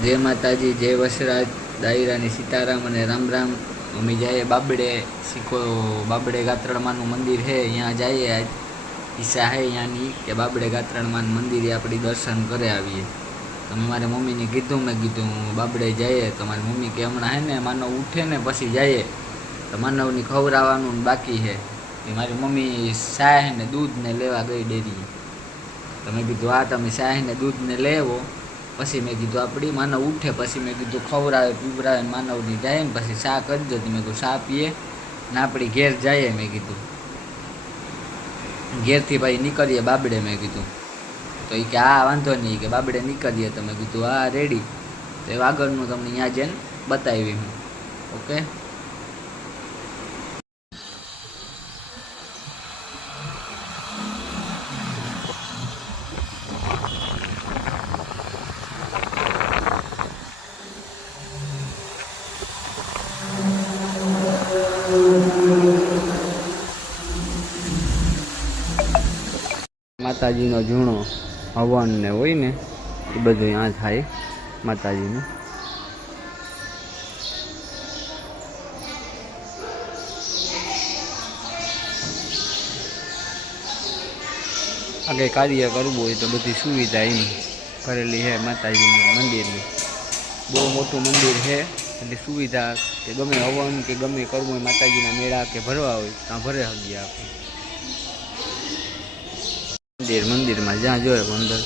जय माताजी, जय वसराज, दायरानी सीताराम अने राम राम। अमी जाए बाबड़े सीखो, बाबड़े गात्रड़मानु मंदिर है, यहाँ जाइए। आज ईच्छा है यहाँ कि बाबड़े गात्रड़मान मंदिर अपनी दर्शन करे आवीए। तो मैं मारी मम्मी ने कीधुं, मैं कीधुं बाबड़े जाइए। तो मारी मम्मी के हमणां है ने मानव उठे ने पछी जाइए, तो मानवनी खवरावानुं बाकी है। मारी मम्मी चाय ने दूध ने लेवा गई डेरीए। तो मैं कीधुं आ तमे चाय ने दूध ने ले आवो। पछी मैं कीधुं अपनी मानव उठे पछी मैं कीधुं खवरावे पीवरावे मानवनी जाए ने पछी चा कर दो। मैं कीधुं चा पीए ने अपनी घेर जाए। मैं कीधुं घेर थी भाई निकलीए बाबड़े। मैं कीधुं तो ये आ वांधो नहीं कि बाबड़े निकलीए। तो मैं कीधुं आ रेडी। तो आगळनुं तमने अहींया जईने बतावी हूँ। ओके, माताजीनो जूणो हवन ने होय ने ए बधुं यहाँ थाय। माताजीनुं आगे कार्य करवुं होय तो बधी सुविधा अहीं करेली है। माताजी मंदिर में बहु मोटुं मंदिर है, एटली सुविधा के गमे हवन के गमे करवुं होय माताजीना मेळा के भरवा होय त्यां भरे हकीए आपणे। मंदिर में ज्यां जोए अंदर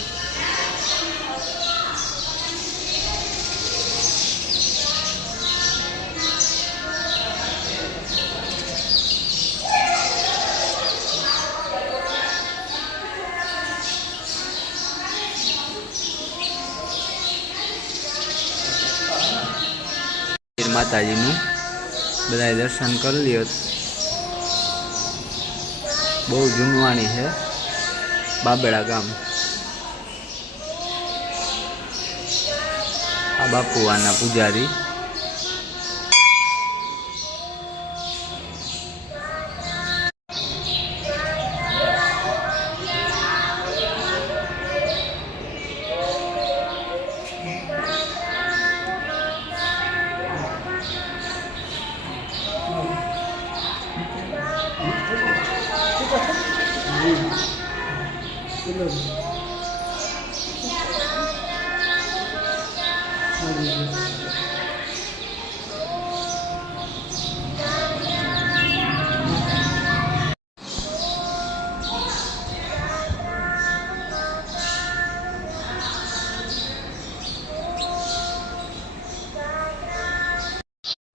माताजीनु बधाए दर्शन कर लियो। बहु जूनवाणी है बाबड़ा गाम। आ बापू आना पुजारी।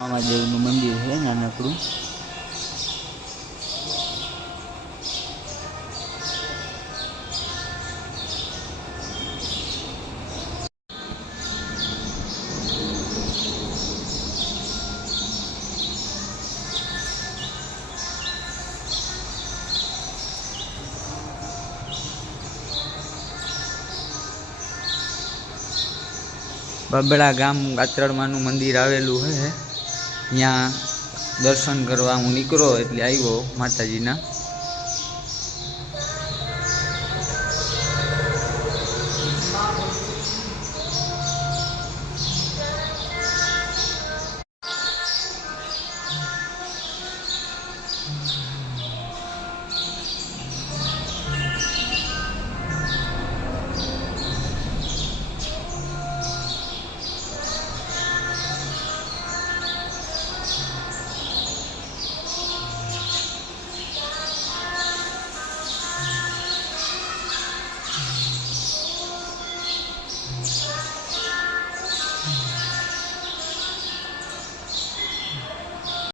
महादेव मंदिर है नानकड़ू। बाबड़ा गाम गात्रड़मानुं मंदिर आवेलू है। यहाँ दर्शन करवा हूँ निकलो एटले आव्यो माताजीना।